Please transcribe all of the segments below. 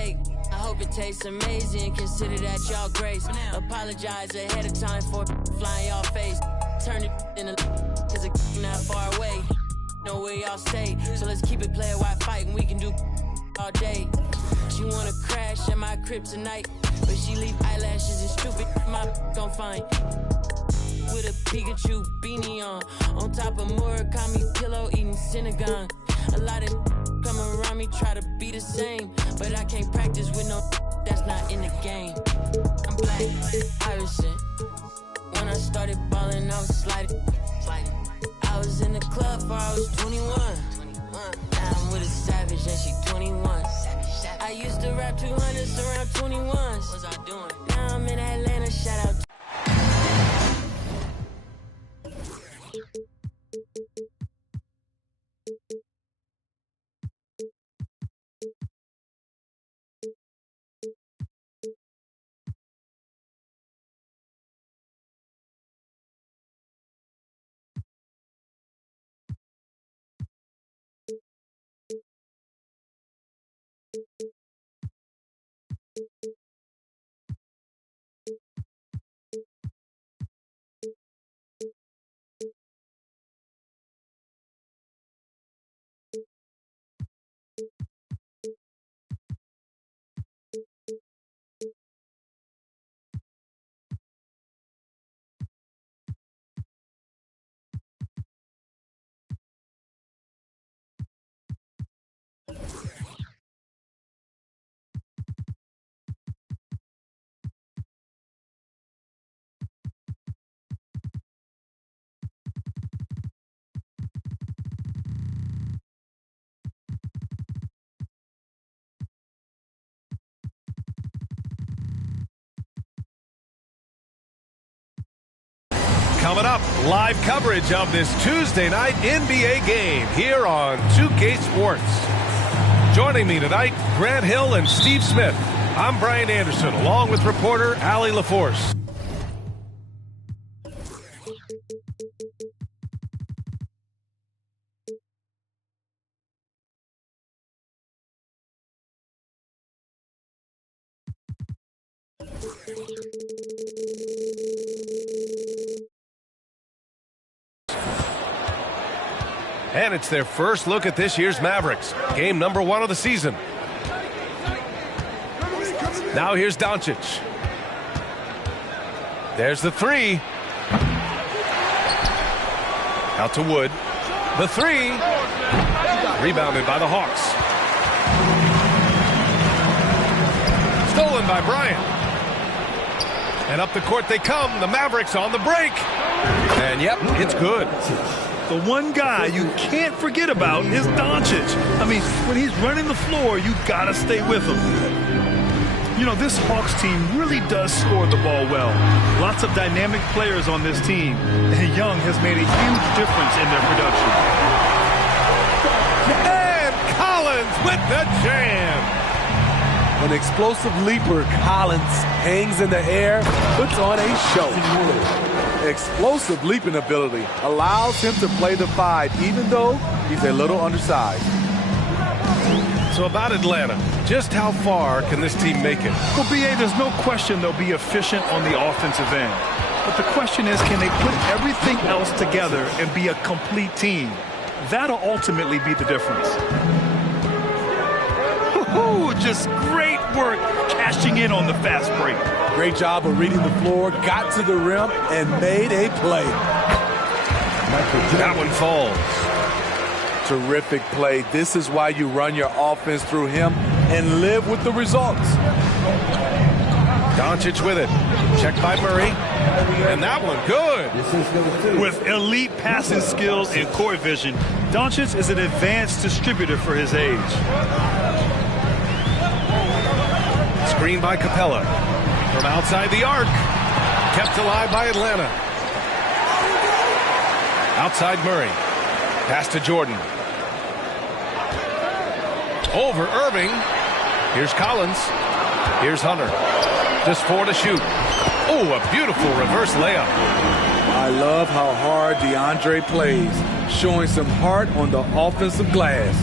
cake. I hope it tastes amazing. Consider that y'all grace. Apologize ahead of time for flying y'all face. Turn it in a cause it's not far away. Know where y'all stay. So let's keep it player while fighting. We can do all day. She wanna crash at my crib tonight, but she leave eyelashes and stupid my gon' find. With a Pikachu beanie on top of Murakami pillow eating Synagogue. A lot of come around me try to be the same, but I can't practice with no that's not in the game. I'm black, Iverson. When I started balling, I was sliding. I was in the club before I was 21. Now I'm with a savage and she 21. I used to rap 200s around 21s. What was I doing? Now I'm in Atlanta, shout out. Coming up, live coverage of this Tuesday night NBA game here on 2K Sports. Joining me tonight, Grant Hill and Steve Smith. I'm Brian Anderson, along with reporter Allie LaForce. And it's their first look at this year's Mavericks. Game number 1 of the season. Now here's Doncic. There's the 3. Out to Wood. The 3. Rebounded by the Hawks. Stolen by Bryant. And up the court they come. The Mavericks on the break. And yep, it's good. The one guy you can't forget about is Doncic. I mean, when he's running the floor, you gotta stay with him. You know, this Hawks team really does score the ball well. Lots of dynamic players on this team, and Young has made a huge difference in their production. And Collins with the jam. An explosive leaper, Collins hangs in the air, puts on a show. Explosive leaping ability allows him to play the 5, even though he's a little undersized. So about Atlanta, just how far can this team make it? Well, B.A., there's no question they'll be efficient on the offensive end. But the question is, can they put everything else together and be a complete team? That'll ultimately be the difference. Just great work cashing in on the fast break. Great job of reading the floor, got to the rim, and made a play. That one falls. Terrific play. This is why you run your offense through him and live with the results. Doncic with it. Checked by Murray. And that one good. With elite passing skills and court vision, Doncic is an advanced distributor for his age. Screen by Capella. From outside the arc. Kept alive by Atlanta. Outside Murray. Pass to Jordan. Over Irving. Here's Collins. Here's Hunter. Just 4 to shoot. Oh, a beautiful reverse layup. I love how hard DeAndre plays, showing some heart on the offensive glass.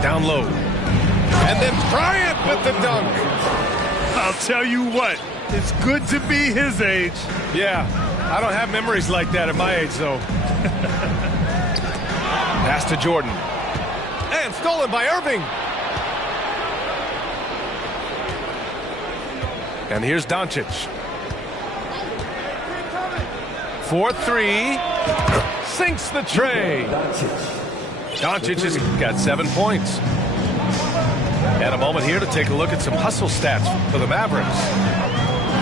Down low. And then Bryant with the dunk. I'll tell you what, it's good to be his age. Yeah, I don't have memories like that at my age, though. Pass to Jordan. And stolen by Irving. And here's Doncic. 4-3. Sinks the tray. Doncic has got 7 points. And a moment here to take a look at some hustle stats for the Mavericks.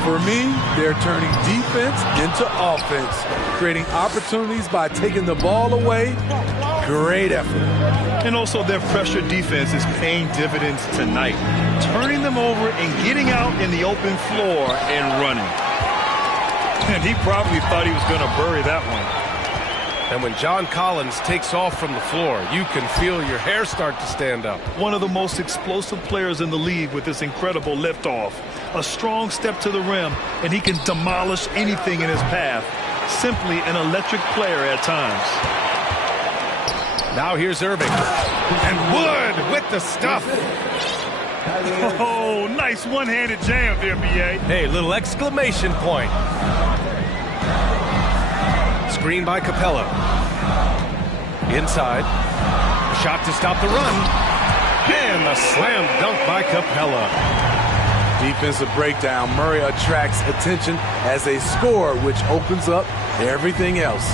For me, they're turning defense into offense, creating opportunities by taking the ball away. Great effort. And also their pressure defense is paying dividends tonight, turning them over and getting out in the open floor and running. And he probably thought he was going to bury that one. And when John Collins takes off from the floor, you can feel your hair start to stand up. One of the most explosive players in the league with this incredible liftoff. A strong step to the rim, and he can demolish anything in his path. Simply an electric player at times. Now here's Irving. And Wood with the stuff. Oh, nice one-handed jam there, B.A. Hey, little exclamation point. Screen by Capella. Inside. Shot to stop the run. And the slam dunk by Capella. Defensive breakdown. Murray attracts attention as a scorer, which opens up everything else.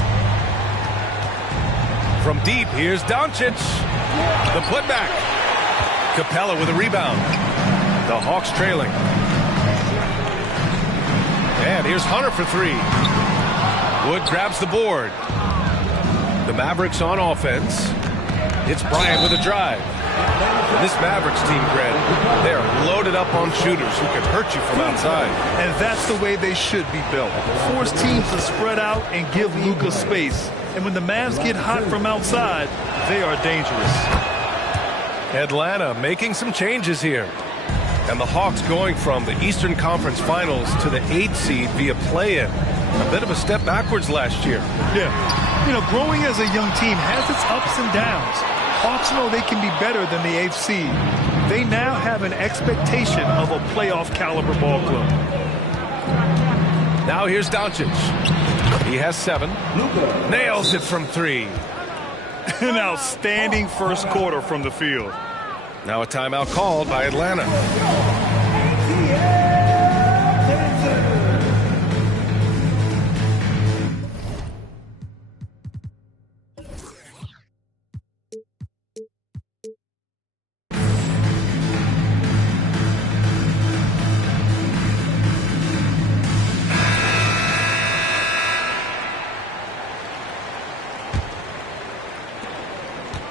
From deep, here's Doncic. The putback. Capella with a rebound. The Hawks trailing. And here's Hunter for 3. Wood grabs the board. The Mavericks on offense. It's Bryant with a drive. And this Mavericks team, Greg, they're loaded up on shooters who can hurt you from outside. And that's the way they should be built. Force teams to spread out and give Luka space. And when the Mavs get hot from outside, they are dangerous. Atlanta making some changes here. And the Hawks going from the Eastern Conference Finals to the 8th seed via play-in. A bit of a step backwards last year. Yeah. You know, growing as a young team has its ups and downs. Hawks know they can be better than the 8th seed. They now have an expectation of a playoff caliber ball club. Now here's Doncic. He has 7. Nails it from 3. An outstanding first quarter from the field. Now a timeout called by Atlanta.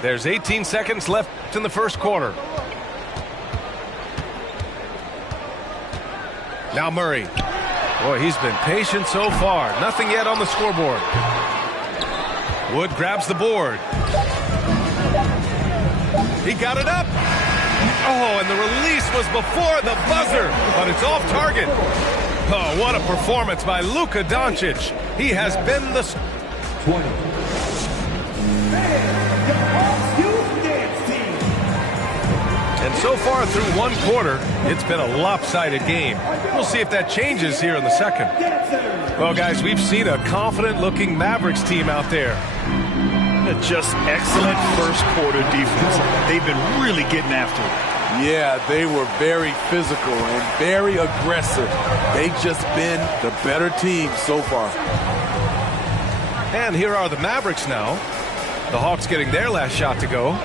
There's 18 seconds left in the first quarter. Now Murray. Boy, he's been patient so far. Nothing yet on the scoreboard. Wood grabs the board. He got it up. Oh, and the release was before the buzzer, but it's off target. Oh, what a performance by Luka Doncic. He has been the... 20. And so far through one quarter, it's been a lopsided game. We'll see if that changes here in the second. Well, guys, we've seen a confident-looking Mavericks team out there. Just excellent first quarter defense. They've been really getting after it. Yeah, they were very physical and very aggressive. They've just been the better team so far. And here are the Mavericks now. The Hawks getting their last shot to go.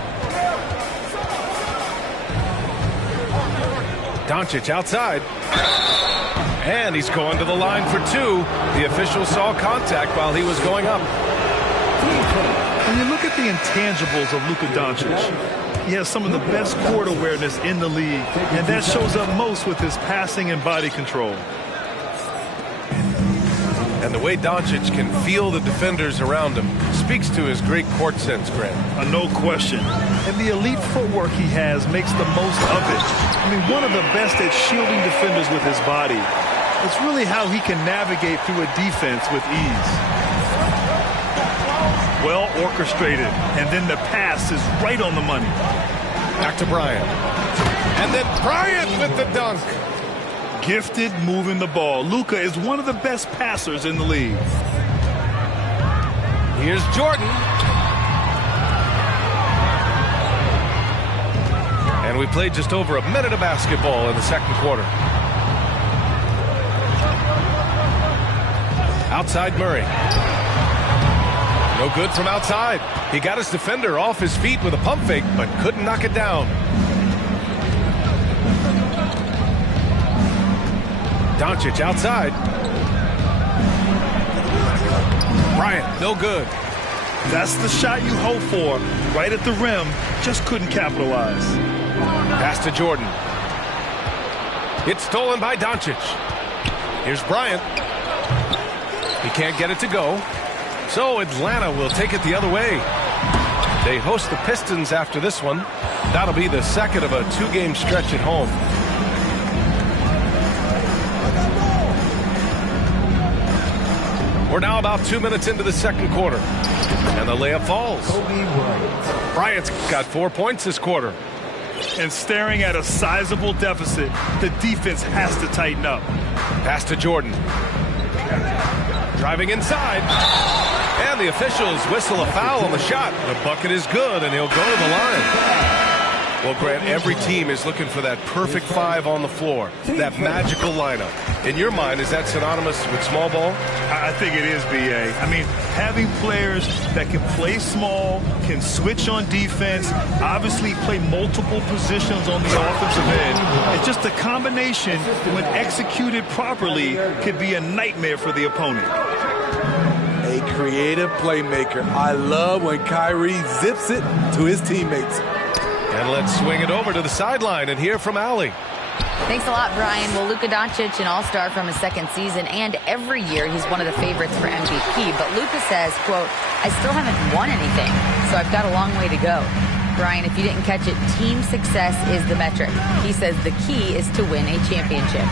Doncic outside. And he's going to the line for 2. The official saw contact while he was going up. When you look at the intangibles of Luka Doncic, he has some of the best court awareness in the league, and that shows up most with his passing and body control. And the way Doncic can feel the defenders around him speaks to his great court sense, Grant. No question. And the elite footwork he has makes the most of it. I mean, one of the best at shielding defenders with his body. It's really how he can navigate through a defense with ease. Well orchestrated, and then the pass is right on the money. Back to Bryant. then Bryant with the dunk. Gifted moving the ball. Luka is one of the best passers in the league. Here's Jordan. And we played just over a minute of basketball in the second quarter. Outside Murray. No good from outside. He got his defender off his feet with a pump fake, but couldn't knock it down. Doncic outside. Bryant, no good. That's the shot you hope for. Right at the rim, just couldn't capitalize. Pass to Jordan. It's stolen by Doncic. Here's Bryant. He can't get it to go. So Atlanta will take it the other way. They host the Pistons after this one. That'll be the second of a two-game stretch at home. We're now about 2 minutes into the second quarter. And the layup falls. Bryant's got 4 points this quarter. And staring at a sizable deficit, the defense has to tighten up. Pass to Jordan. Driving inside. And the officials whistle a foul on the shot. The bucket is good, and he'll go to the line. Well, Grant, every team is looking for that perfect five on the floor, that magical lineup. In your mind, is that synonymous with small ball? I think it is, B.A. I mean, having players that can play small, can switch on defense, obviously play multiple positions on the offensive end. It's just a combination, when executed properly, could be a nightmare for the opponent. A creative playmaker. I love when Kyrie zips it to his teammates. And let's swing it over to the sideline and hear from Allie. Thanks a lot, Brian. Well, Luka Doncic, an all-star from his second season, and every year he's one of the favorites for MVP. But Luka says, quote, I still haven't won anything, so I've got a long way to go. Brian, if you didn't catch it, team success is the metric. He says the key is to win a championship.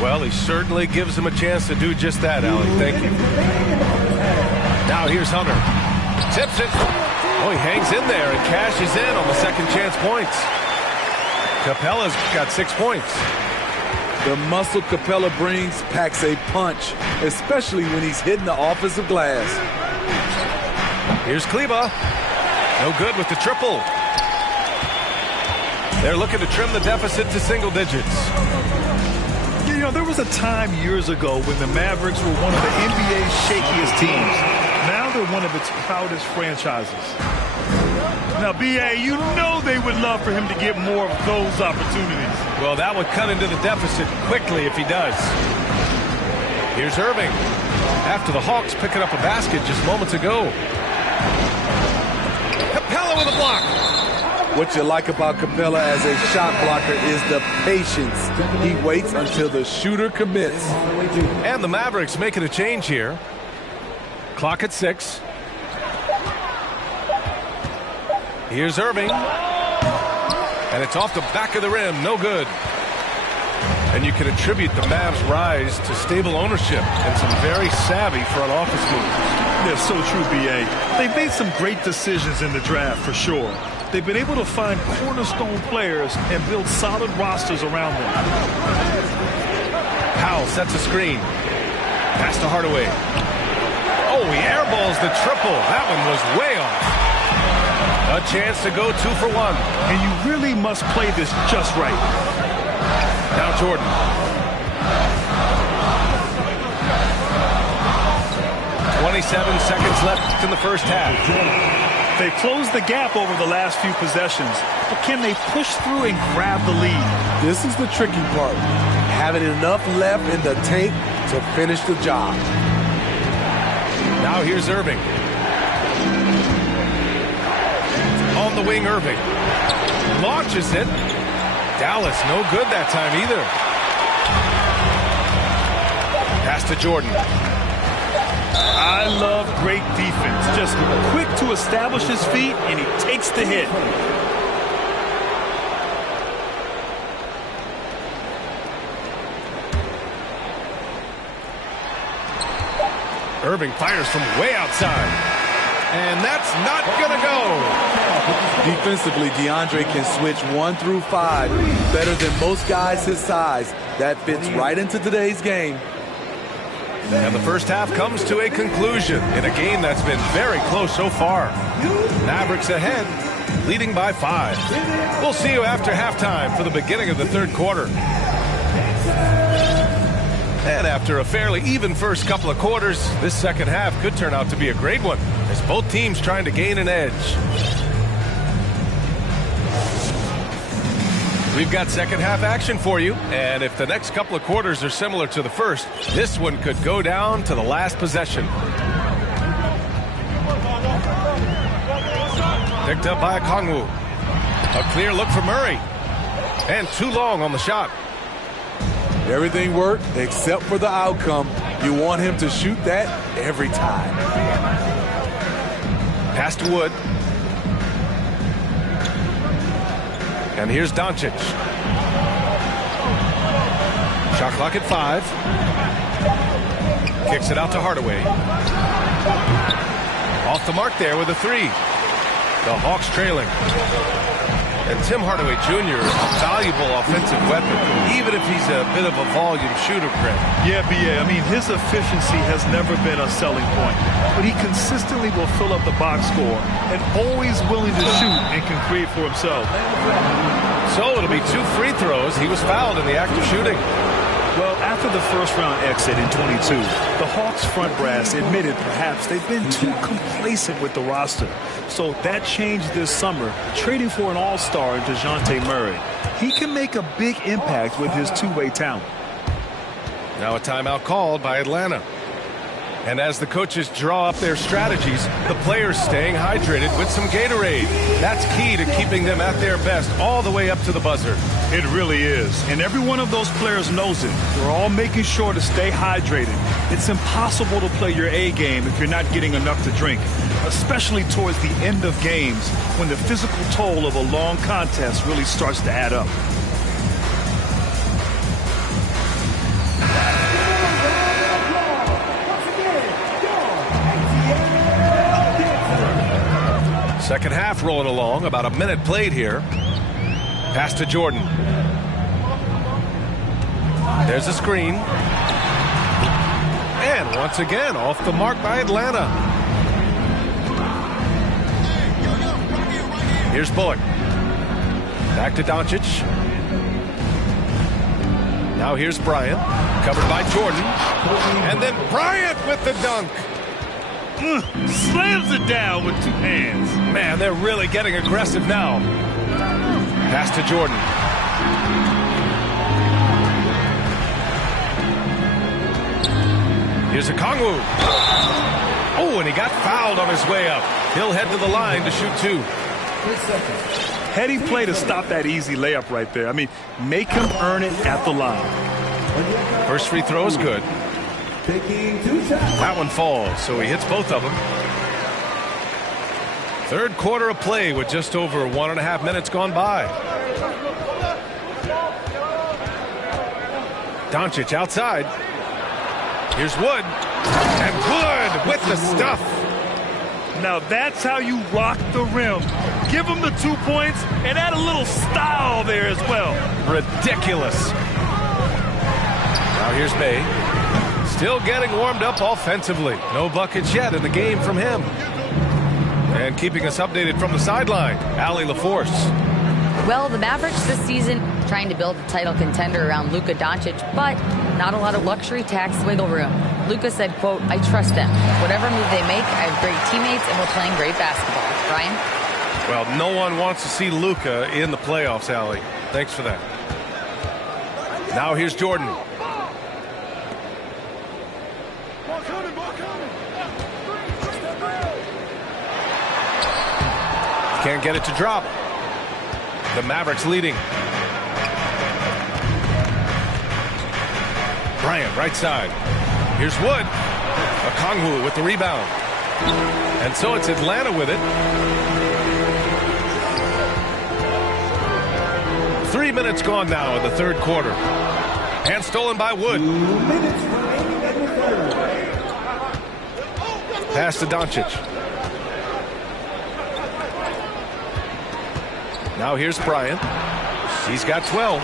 Well, he certainly gives him a chance to do just that, Allie. Thank you. Now here's Hunter. Tips it. Oh, he hangs in there and cashes in on the second chance points. Capella's got 6 points. The muscle Capella brings packs a punch, especially when he's hitting the offensive glass. Here's Kleba. No good with the triple. They're looking to trim the deficit to single digits. You know, there was a time years ago when the Mavericks were one of the NBA's shakiest teams. Now they're one of its proudest franchises. Now, B.A., you know they would love for him to get more of those opportunities. Well, that would cut into the deficit quickly if he does. Here's Irving. After the Hawks picking up a basket just moments ago. Capella with a block. What you like about Capella as a shot blocker is the patience. He waits until the shooter commits. And the Mavericks making a change here. Clock at 6. Here's Irving. And it's off the back of the rim. No good. And you can attribute the Mavs' rise to stable ownership and some very savvy front office moves. They're so true, B.A. They've made some great decisions in the draft, for sure. They've been able to find cornerstone players and build solid rosters around them. Powell sets a screen. Pass to Hardaway. Oh, he airballs the triple. That one was way off. A chance to go 2 for 1. And you really must play this just right. Now Jordan. "27 seconds left in the first half. They closed the gap over the last few possessions, but can they push through and grab the lead? This is the tricky part. Having enough left in the tank to finish the job. Now here's Irving. On the wing, Irving. Launches it. Dallas, no good that time either. Pass to Jordan. I love great defense. Just quick to establish his feet, and he takes the hit. Irving fires from way outside. And that's not going to go. Defensively, DeAndre can switch 1 through 5 better than most guys his size. That fits right into today's game. And the first half comes to a conclusion in a game that's been very close so far. Mavericks ahead, leading by 5. We'll see you after halftime for the beginning of the third quarter. And after a fairly even first couple of quarters, this second half could turn out to be a great one, as both teams trying to gain an edge. We've got second half action for you, and if the next couple of quarters are similar to the first, this one could go down to the last possession. Picked up by Okongwu. A clear look for Murray. And too long on the shot. Everything worked except for the outcome. You want him to shoot that every time. Pass to Wood. And here's Doncic. Shot clock at 5. Kicks it out to Hardaway. Off the mark there with a 3. The Hawks trailing. And Tim Hardaway Jr. is a valuable offensive weapon, even if he's a bit of a volume shooter, Brent. Yeah, B.A. I mean, his efficiency has never been a selling point, but he consistently will fill up the box score and always willing to shoot and can create for himself. So it'll be 2 free throws. He was fouled in the act of shooting. Well, after the first-round exit in 22, the Hawks front brass admitted perhaps they've been too complacent with the roster. So that changed this summer, trading for an all-star in DeJounte Murray. He can make a big impact with his two-way talent. Now a timeout called by Atlanta. And as the coaches draw up their strategies, the players staying hydrated with some Gatorade. That's key to keeping them at their best all the way up to the buzzer. It really is. And every one of those players knows it. They're all making sure to stay hydrated. It's impossible to play your A game if you're not getting enough to drink, especially towards the end of games when the physical toll of a long contest really starts to add up. Second half rolling along, about a minute played here. Pass to Jordan. There's a screen. And once again, off the mark by Atlanta. Here's Bullock. Back to Doncic. Now here's Bryant. Covered by Jordan. And then Bryant with the dunk. Slams it down with 2 hands. Man, they're really getting aggressive now. Pass to Jordan. Here's Okongwu. Oh, and he got fouled on his way up. He'll head to the line to shoot 2. Heading play to stop that easy layup right there. I mean, make him earn it at the line. First free throw is good. That one falls, so he hits both of them. Third quarter of play with just over 1.5 minutes gone by. Doncic outside. Here's Wood. And Wood with the stuff. Now that's how you rock the rim. Give him the 2 points and add a little style there as well. Ridiculous. Now here's Bay. Still getting warmed up offensively. No buckets yet in the game from him. And keeping us updated from the sideline, Allie LaForce. Well, the Mavericks this season trying to build a title contender around Luka Doncic, but not a lot of luxury tax wiggle room. Luka said, quote, I trust them. Whatever move they make, I have great teammates and we're playing great basketball. Brian? Well, no one wants to see Luka in the playoffs, Allie. Thanks for that. Now here's Jordan. Can't get it to drop. The Mavericks leading. Bryant, right side. Here's Wood. Okongwu with the rebound. And so it's Atlanta with it. 3 minutes gone now in the third quarter. And stolen by Wood. Pass to Doncic. Now here's Bryant. He's got 12.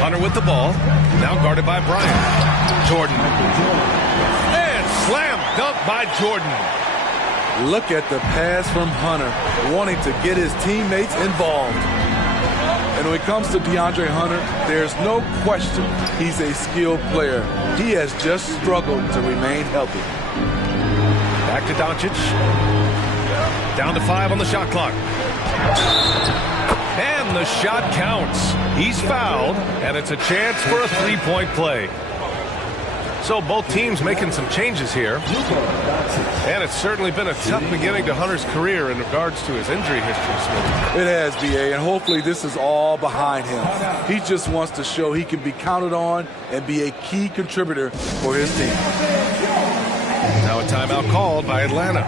Hunter with the ball. Now guarded by Bryant. Jordan. And slam dunk by Jordan. Look at the pass from Hunter, wanting to get his teammates involved. And when it comes to DeAndre Hunter, there's no question he's a skilled player. He has just struggled to remain healthy. Back to Doncic. Down to 5 on the shot clock. And the shot counts. He's fouled, and it's a chance for a three-point play. So both teams making some changes here. And it's certainly been a tough beginning to Hunter's career in regards to his injury history, Smith. It has, B.A., and hopefully this is all behind him. He just wants to show he can be counted on and be a key contributor for his team. Now a timeout called by Atlanta.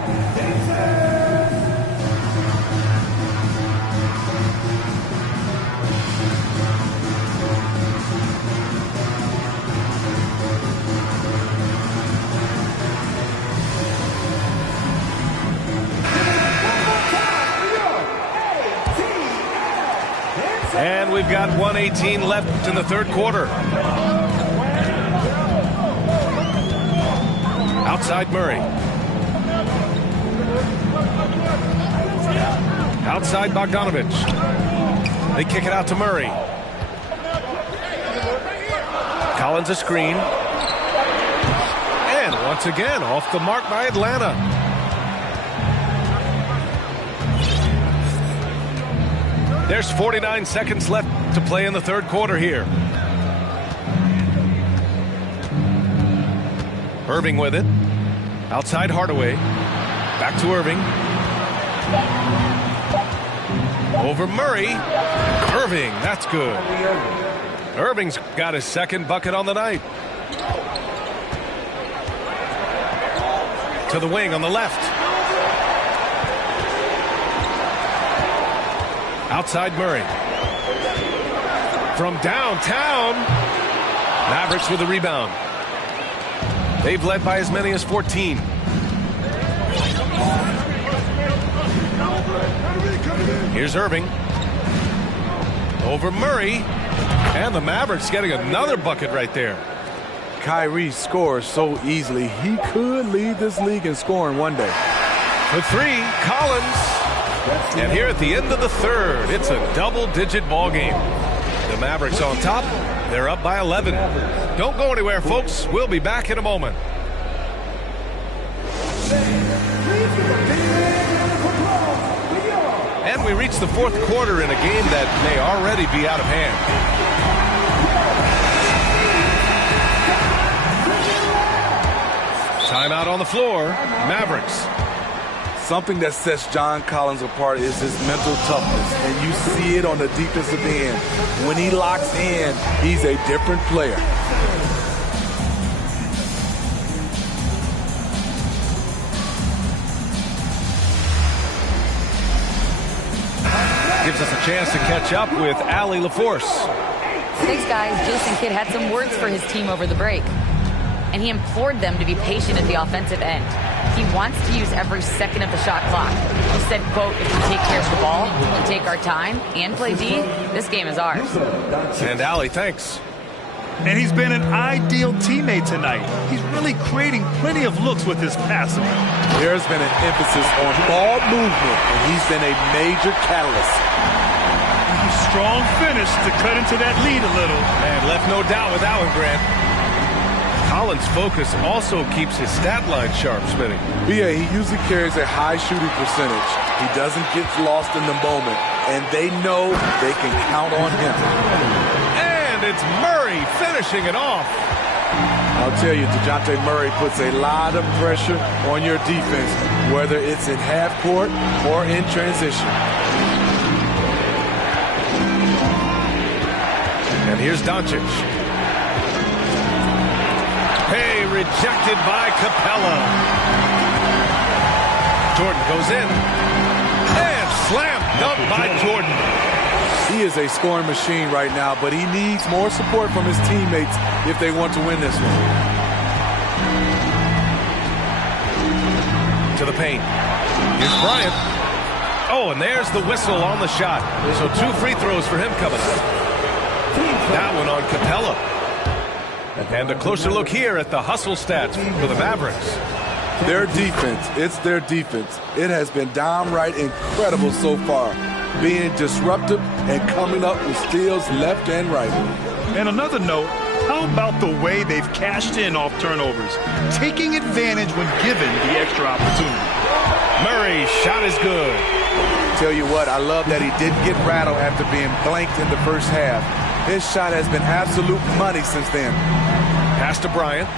And we've got 1:18 left in the third quarter. Outside Murray. Outside Bogdanovich. They kick it out to Murray. Collins a screen. And once again off the mark by Atlanta. There's 49 seconds left to play in the third quarter here. Irving with it. Outside Hardaway. Back to Irving. Over Murray. Irving, that's good. Irving's got his second bucket on the night. To the wing on the left. Outside Murray. From downtown. Mavericks with the rebound. They've led by as many as 14. Here's Irving. Over Murray. And the Mavericks getting another bucket right there. Kyrie scores so easily. He could lead this league in scoring one day. For three, Collins. And here at the end of the third, it's a double-digit ball game. The Mavericks on top. They're up by 11. Don't go anywhere, folks. We'll be back in a moment. And we reach the fourth quarter in a game that may already be out of hand. Timeout on the floor. Mavericks. Something that sets John Collins apart is his mental toughness, and you see it on the defensive end. When he locks in, he's a different player. Gives us a chance to catch up with Allie LaForce. Thanks, guys. Jason Kidd had some words for his team over the break, and he implored them to be patient at the offensive end. He wants to use every second of the shot clock. He said, quote, if we take care of the ball, we take our time, and play D, this game is ours. And Allie, thanks. And he's been an ideal teammate tonight. He's really creating plenty of looks with his passing. There's been an emphasis on ball movement, and he's been a major catalyst. Strong finish to cut into that lead a little. And left no doubt with that one, Grant. Collins' focus also keeps his stat line sharp, Smitty. B.A., he usually carries a high shooting percentage. He doesn't get lost in the moment, and they know they can count on him. And it's Murray finishing it off. I'll tell you, DeJounte Murray puts a lot of pressure on your defense, whether it's in half court or in transition. And here's Doncic. Hey, rejected by Capella. Jordan goes in. And slam dunk by Jordan. He is a scoring machine right now, but he needs more support from his teammates if they want to win this one. To the paint. Here's Bryant. Oh, and there's the whistle on the shot. So 2 free throws for him coming up. That one on Capella. And a closer look here at the hustle stats for the Mavericks. Their defense, it's their defense. It has been downright incredible so far, being disruptive and coming up with steals left and right. And another note, how about the way they've cashed in off turnovers, taking advantage when given the extra opportunity. Murray's shot is good. Tell you what, I love that he didn't get rattled after being blanked in the first half. His shot has been absolute money since then. Pass to Bryant.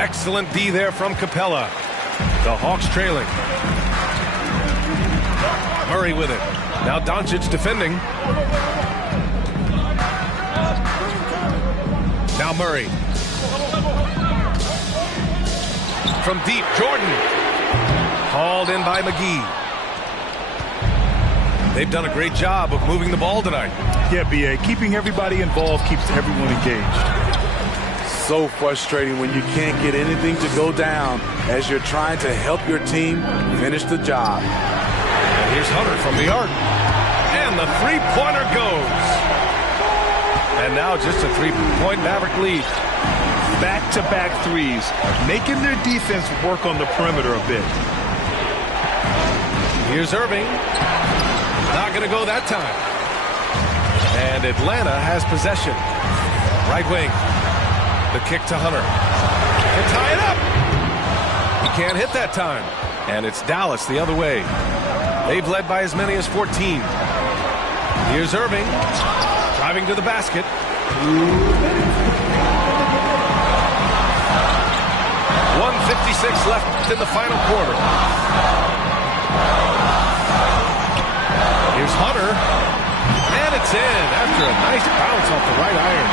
Excellent D there from Capella. The Hawks trailing. Murray with it. Now Doncic defending. Now Murray. From deep, Jordan. Hauled in by McGee. They've done a great job of moving the ball tonight. Yeah, B.A., keeping everybody involved keeps everyone engaged. So frustrating when you can't get anything to go down as you're trying to help your team finish the job. And here's Hunter from the arc. And the three-pointer goes. And now just a 3-point Maverick lead. Back-to-back threes, making their defense work on the perimeter a bit. Here's Irving. Not going to go that time. And Atlanta has possession. Right wing. The kick to Hunter. To tie it up. He can't hit that time. And it's Dallas the other way. They've led by as many as 14. Here's Irving. Driving to the basket. 1:56 left in the final quarter. Here's Hunter. And it's in after a nice bounce off the right iron.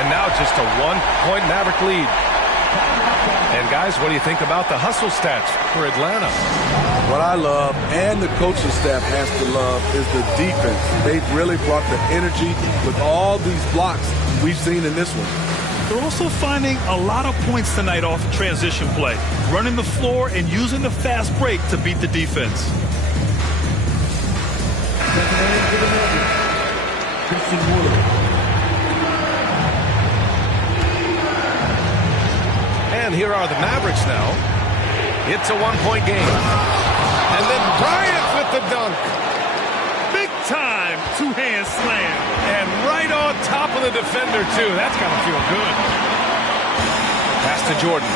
And now just a 1-point Maverick lead. And guys, what do you think about the hustle stats for Atlanta? What I love, and the coaching staff has to love, is the defense. They've really brought the energy with all these blocks we've seen in this one. They're also finding a lot of points tonight off transition play, running the floor and using the fast break to beat the defense. And here are the Mavericks now. It's a 1-point game. And then Bryant with the dunk. Big time two-hand slam. And right on top of the defender, too. That's got to feel good. Pass to Jordan.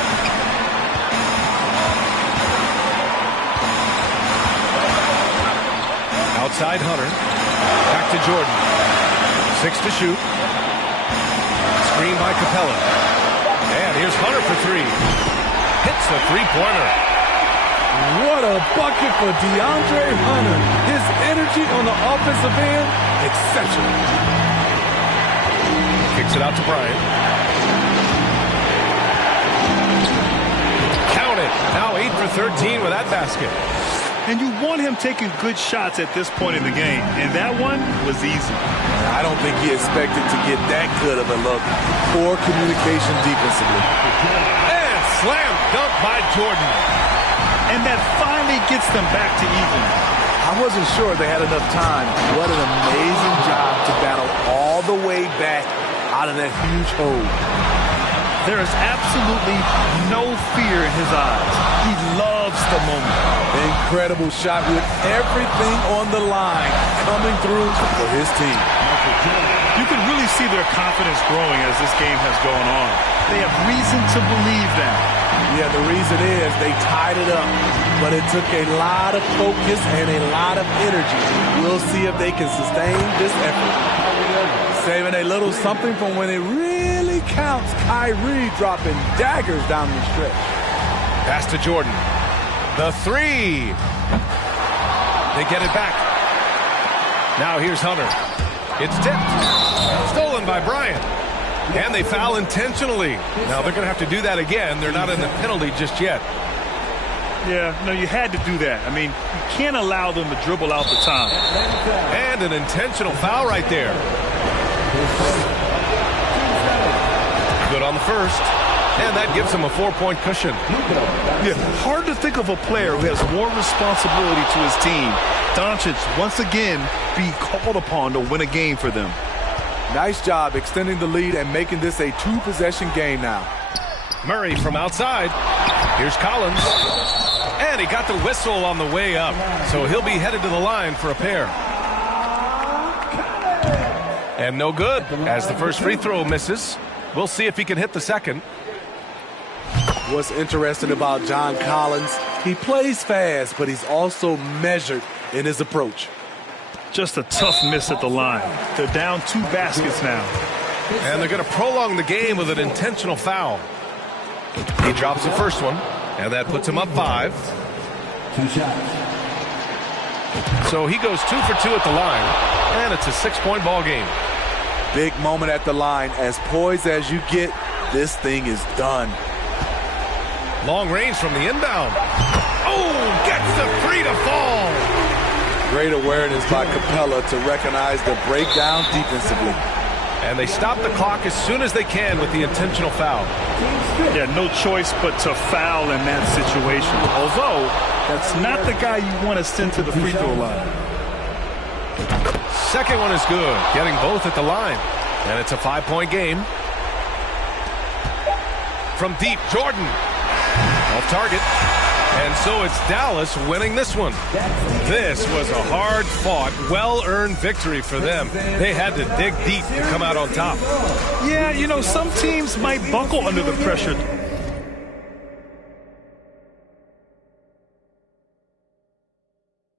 Outside Hunter. Back to Jordan. 6 to shoot. Screen by Capella. And here's Hunter for 3. Hits the three-pointer. What a bucket for DeAndre Hunter. His energy on the offensive end, exceptional. Kicks it out to Bryant. Count it. Now 8 for 13 with that basket. And you want him taking good shots at this point in the game. And that one was easy. I don't think he expected to get that good of a look. Poor communication defensively. And slam dunk by Jordan. And that finally gets them back to even. I wasn't sure they had enough time. What an amazing job to battle all the way back out of that huge hole. There is absolutely no fear in his eyes. He loves the moment. Incredible shot with everything on the line coming through for his team. You can really see their confidence growing as this game has gone on. They have reason to believe that. Yeah, the reason is they tied it up, but it took a lot of focus and a lot of energy. We'll see if they can sustain this effort. Saving a little something from when it really counts. Kyrie dropping daggers down the stretch. Pass to Jordan. The 3. They get it back. Now here's Hunter. It's tipped. Stolen by Bryant. And they foul intentionally. Now they're going to have to do that again. They're not in the penalty just yet. Yeah, no, you had to do that. I mean, you can't allow them to dribble out the time. And an intentional foul right there. Good on the first. And that gives him a 4-point cushion. Yeah, hard to think of a player who has more responsibility to his team. Doncic, once again, being called upon to win a game for them. Nice job extending the lead and making this a 2-possession game now. Murray from outside. Here's Collins. And he got the whistle on the way up. So he'll be headed to the line for a pair. And no good as the first free throw misses. We'll see if he can hit the second. What's interesting about John Collins, he plays fast, but he's also measured in his approach. Just a tough miss at the line. They're down 2 baskets now. And they're going to prolong the game with an intentional foul. He drops the first one, and that puts him up 5. 2 shots. So he goes 2 for 2 at the line, and it's a 6-point ball game. Big moment at the line. As poised as you get, this thing is done. Long range from the inbound. Oh, gets the 3 to fall. Great awareness by Capella to recognize the breakdown defensively. And they stop the clock as soon as they can with the intentional foul. Yeah, no choice but to foul in that situation. Although, that's not the guy you want to send to the free throw line. Second one is good, getting both at the line. And it's a 5-point game. From deep, Jordan. Off target. And so it's Dallas winning this one. This was a hard-fought, well-earned victory for them. They had to dig deep to come out on top. Yeah, you know, some teams might buckle under the pressure.